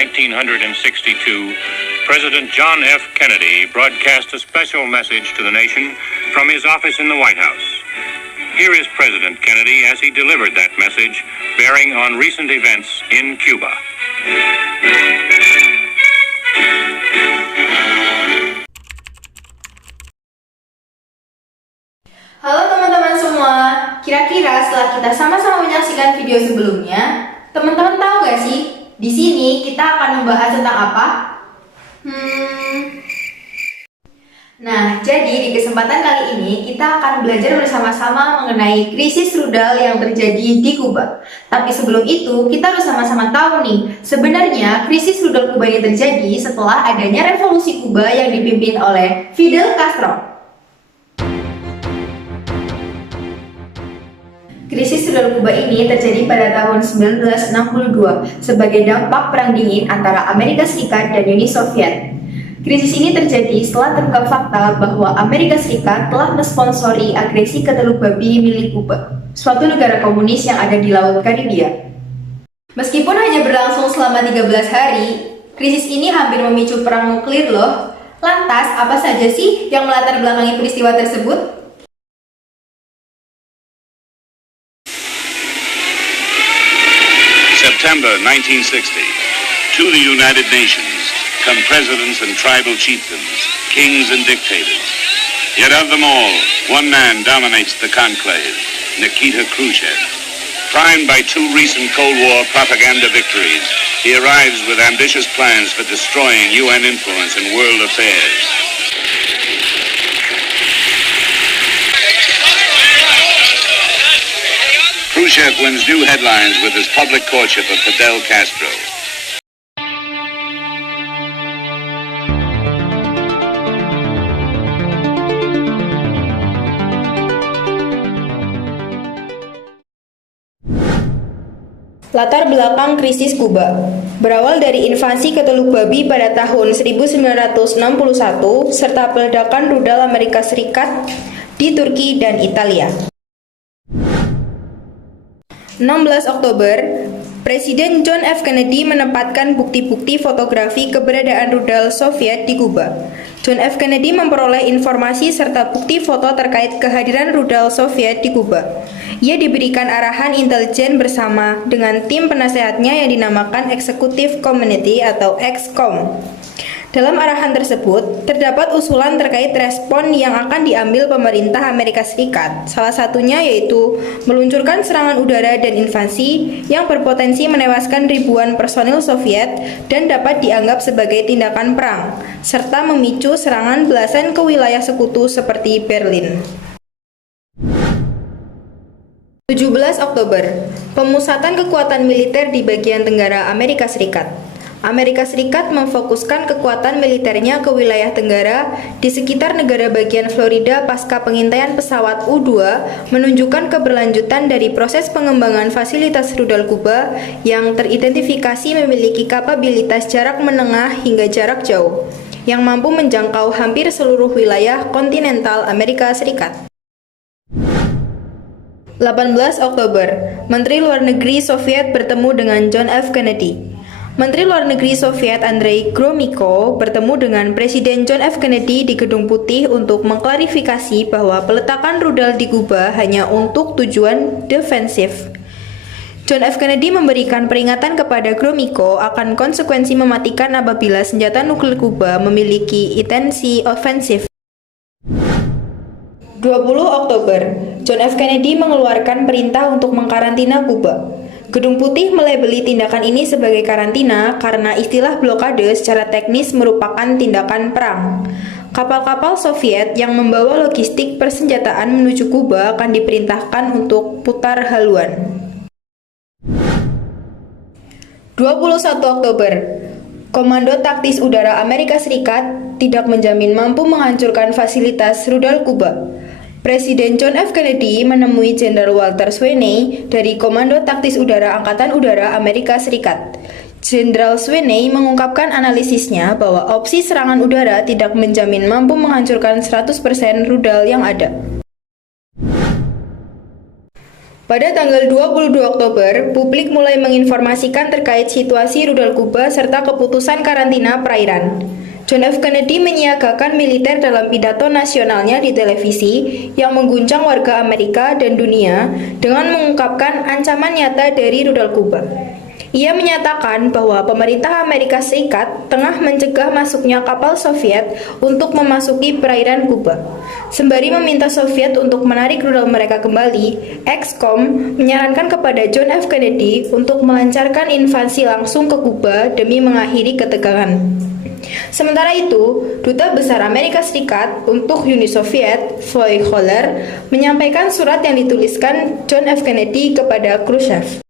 1962, President John F. Kennedy broadcast a special message to the nation from his office in the White House. Here is President Kennedy as he delivered that message, bearing on recent events in Cuba. Halo teman-teman semua, kira-kira setelah kita sama-sama menyaksikan video sebelumnya, teman-teman tahu gak sih, di sini kita akan membahas tentang apa? Nah, jadi di kesempatan kali ini kita akan belajar bersama-sama mengenai krisis rudal yang terjadi di Kuba. Tapi sebelum itu, kita harus sama-sama tahu nih, sebenarnya krisis rudal Kuba ini terjadi setelah adanya revolusi Kuba yang dipimpin oleh Fidel Castro. Krisis rudal Kuba ini terjadi pada tahun 1962 sebagai dampak Perang Dingin antara Amerika Serikat dan Uni Soviet. Krisis ini terjadi setelah terungkap fakta bahwa Amerika Serikat telah mensponsori agresi ke Teluk Babi milik Kuba, suatu negara komunis yang ada di Laut Karibia. Meskipun hanya berlangsung selama 13 hari, krisis ini hampir memicu perang nuklir loh. Lantas, apa saja sih yang melatar belakangi peristiwa tersebut? September 1960, to the United Nations come presidents and tribal chieftains, kings and dictators. Yet of them all, one man dominates the conclave, Nikita Khrushchev. Primed by two recent Cold War propaganda victories, he arrives with ambitious plans for destroying UN influence in world affairs. Khrushchev wins new headlines with his public courtship of Fidel Castro. Latar belakang krisis Kuba berawal dari invasi ke Teluk Babi pada tahun 1961 serta peledakan rudal Amerika Serikat di Turki dan Italia. 16 Oktober, Presiden John F. Kennedy menempatkan bukti-bukti fotografi keberadaan rudal Soviet di Kuba. John F. Kennedy memperoleh informasi serta bukti foto terkait kehadiran rudal Soviet di Kuba. Ia diberikan arahan intelijen bersama dengan tim penasehatnya yang dinamakan Executive Committee atau EXCOM. Dalam arahan tersebut, terdapat usulan terkait respon yang akan diambil pemerintah Amerika Serikat. Salah satunya yaitu meluncurkan serangan udara dan invasi yang berpotensi menewaskan ribuan personil Soviet dan dapat dianggap sebagai tindakan perang, serta memicu serangan belasan ke wilayah sekutu seperti Berlin. 17 Oktober, pemusatan kekuatan militer di bagian tenggara Amerika Serikat. Amerika Serikat memfokuskan kekuatan militernya ke wilayah tenggara di sekitar negara bagian Florida pasca pengintaian pesawat U-2 menunjukkan keberlanjutan dari proses pengembangan fasilitas rudal Kuba yang teridentifikasi memiliki kapabilitas jarak menengah hingga jarak jauh yang mampu menjangkau hampir seluruh wilayah kontinental Amerika Serikat. 18 Oktober, Menteri Luar Negeri Soviet bertemu dengan John F. Kennedy. Menteri Luar Negeri Soviet Andrei Gromyko bertemu dengan Presiden John F. Kennedy di Gedung Putih untuk mengklarifikasi bahwa peletakan rudal di Kuba hanya untuk tujuan defensif. John F. Kennedy memberikan peringatan kepada Gromyko akan konsekuensi mematikan apabila senjata nuklir Kuba memiliki intensi ofensif. 20 Oktober, John F. Kennedy mengeluarkan perintah untuk mengkarantina Kuba. Gedung Putih melabeli tindakan ini sebagai karantina karena istilah blokade secara teknis merupakan tindakan perang. Kapal-kapal Soviet yang membawa logistik persenjataan menuju Kuba akan diperintahkan untuk putar haluan. 21 Oktober, Komando Taktis Udara Amerika Serikat tidak menjamin mampu menghancurkan fasilitas rudal Kuba. Presiden John F. Kennedy menemui Jenderal Walter Sweeney dari Komando Taktis Udara Angkatan Udara Amerika Serikat. Jenderal Sweeney mengungkapkan analisisnya bahwa opsi serangan udara tidak menjamin mampu menghancurkan 100% rudal yang ada. Pada tanggal 22 Oktober, publik mulai menginformasikan terkait situasi rudal Kuba serta keputusan karantina perairan. John F. Kennedy menyiagakan militer dalam pidato nasionalnya di televisi yang mengguncang warga Amerika dan dunia dengan mengungkapkan ancaman nyata dari rudal Kuba. Ia menyatakan bahwa pemerintah Amerika Serikat tengah mencegah masuknya kapal Soviet untuk memasuki perairan Kuba. Sembari meminta Soviet untuk menarik rudal mereka kembali, Excom menyarankan kepada John F. Kennedy untuk melancarkan invasi langsung ke Kuba demi mengakhiri ketegangan. Sementara itu, Duta Besar Amerika Serikat untuk Uni Soviet, Floyd Holler, menyampaikan surat yang dituliskan John F. Kennedy kepada Khrushchev.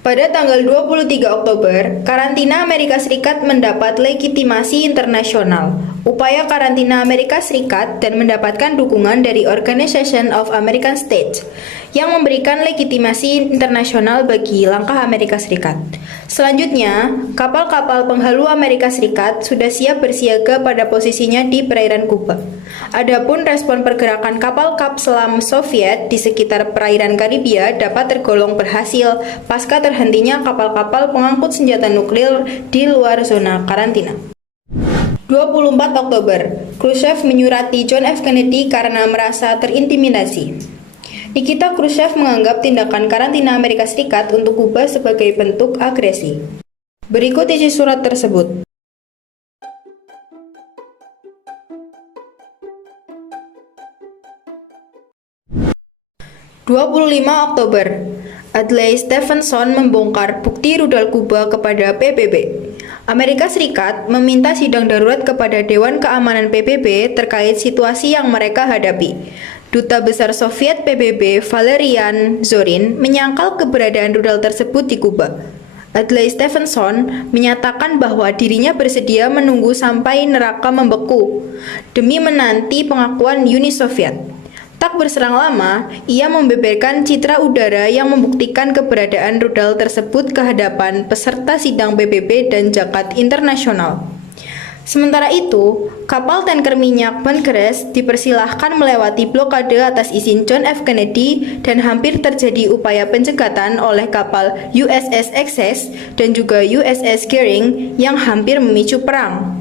Pada tanggal 23 Oktober, karantina Amerika Serikat mendapat legitimasi internasional. Upaya karantina Amerika Serikat dan mendapatkan dukungan dari Organization of American States yang memberikan legitimasi internasional bagi langkah Amerika Serikat. Selanjutnya, kapal-kapal penghalu Amerika Serikat sudah siap bersiaga pada posisinya di perairan Kuba. Adapun respon pergerakan kapal selam Soviet di sekitar perairan Karibia dapat tergolong berhasil pasca terhentinya kapal-kapal pengangkut senjata nuklir di luar zona karantina. 24 Oktober, Khrushchev menyurati John F. Kennedy karena merasa terintimidasi. Nikita Khrushchev menganggap tindakan karantina Amerika Serikat untuk Kuba sebagai bentuk agresi. Berikut isi surat tersebut. (25 Oktober), Adlai Stevenson membongkar bukti rudal Kuba kepada PBB. Amerika Serikat meminta sidang darurat kepada Dewan Keamanan PBB terkait situasi yang mereka hadapi. Duta Besar Soviet PBB Valerian Zorin menyangkal keberadaan rudal tersebut di Kuba. Adlai Stevenson menyatakan bahwa dirinya bersedia menunggu sampai neraka membeku demi menanti pengakuan Uni Soviet. Tak berselang lama, ia membeberkan citra udara yang membuktikan keberadaan rudal tersebut ke hadapan peserta sidang PBB dan jagat internasional. Sementara itu, kapal tanker minyak Bucharest dipersilahkan melewati blokade atas izin John F. Kennedy dan hampir terjadi upaya pencegatan oleh kapal USS Essex dan juga USS Goering yang hampir memicu perang.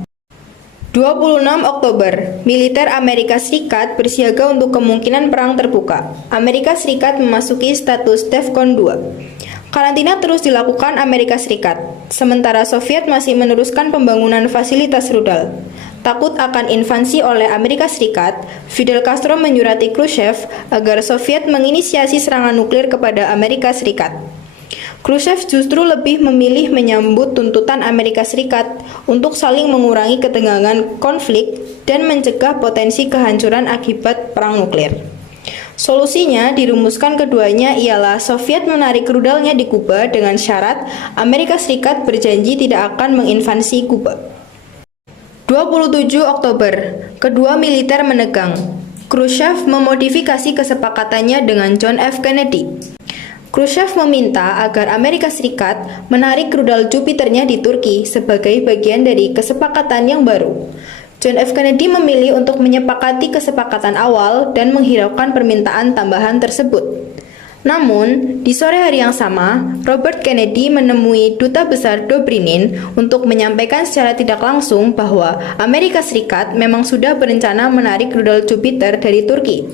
26 Oktober, militer Amerika Serikat bersiaga untuk kemungkinan perang terbuka. Amerika Serikat memasuki status DEFCON 2. Karantina terus dilakukan Amerika Serikat, sementara Soviet masih meneruskan pembangunan fasilitas rudal. Takut akan invasi oleh Amerika Serikat, Fidel Castro menyurati Khrushchev agar Soviet menginisiasi serangan nuklir kepada Amerika Serikat. Khrushchev justru lebih memilih menyambut tuntutan Amerika Serikat untuk saling mengurangi ketegangan konflik dan mencegah potensi kehancuran akibat perang nuklir. Solusinya dirumuskan keduanya ialah Soviet menarik rudalnya di Kuba dengan syarat Amerika Serikat berjanji tidak akan menginvasi Kuba. 27 Oktober, kedua militer menegang. Khrushchev memodifikasi kesepakatannya dengan John F. Kennedy. Khrushchev meminta agar Amerika Serikat menarik rudal Jupiternya di Turki sebagai bagian dari kesepakatan yang baru. John F. Kennedy memilih untuk menyepakati kesepakatan awal dan menghiraukan permintaan tambahan tersebut. Namun, di sore hari yang sama, Robert Kennedy menemui Duta Besar Dobrynin untuk menyampaikan secara tidak langsung bahwa Amerika Serikat memang sudah berencana menarik rudal Jupiter dari Turki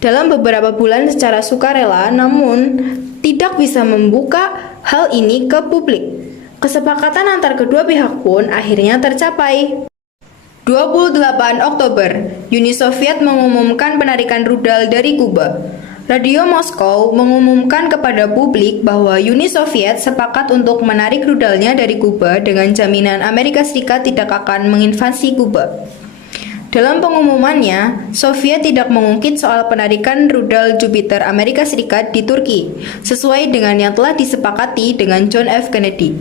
dalam beberapa bulan secara sukarela, namun tidak bisa membuka hal ini ke publik. Kesepakatan antar kedua pihak pun akhirnya tercapai. 28 Oktober, Uni Soviet mengumumkan penarikan rudal dari Kuba. Radio Moskow mengumumkan kepada publik bahwa Uni Soviet sepakat untuk menarik rudalnya dari Kuba dengan jaminan Amerika Serikat tidak akan menginvasi Kuba. Dalam pengumumannya, Soviet tidak mengungkit soal penarikan rudal Jupiter Amerika Serikat di Turki, sesuai dengan yang telah disepakati dengan John F. Kennedy.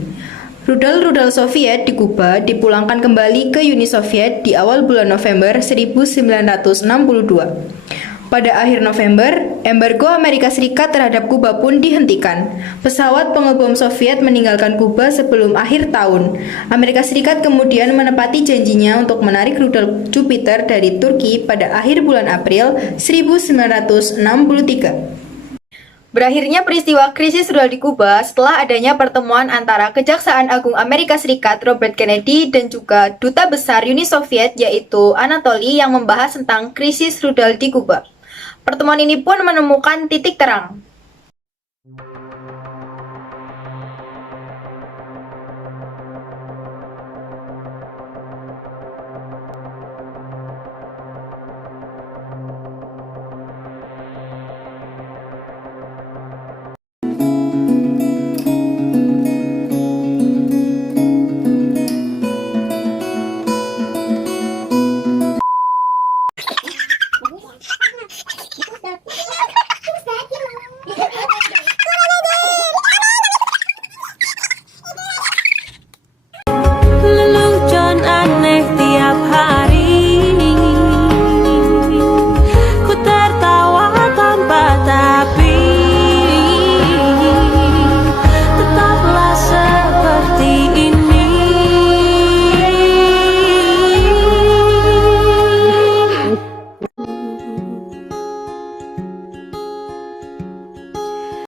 Rudal-rudal Soviet di Kuba dipulangkan kembali ke Uni Soviet di awal bulan November 1962. Pada akhir November, embargo Amerika Serikat terhadap Kuba pun dihentikan. Pesawat pengebom Soviet meninggalkan Kuba sebelum akhir tahun. Amerika Serikat kemudian menepati janjinya untuk menarik rudal Jupiter dari Turki pada akhir bulan April 1963. Berakhirnya peristiwa krisis rudal di Kuba setelah adanya pertemuan antara Kejaksaan Agung Amerika Serikat Robert Kennedy dan juga Duta Besar Uni Soviet yaitu Anatoly yang membahas tentang krisis rudal di Kuba. Pertemuan ini pun menemukan titik terang.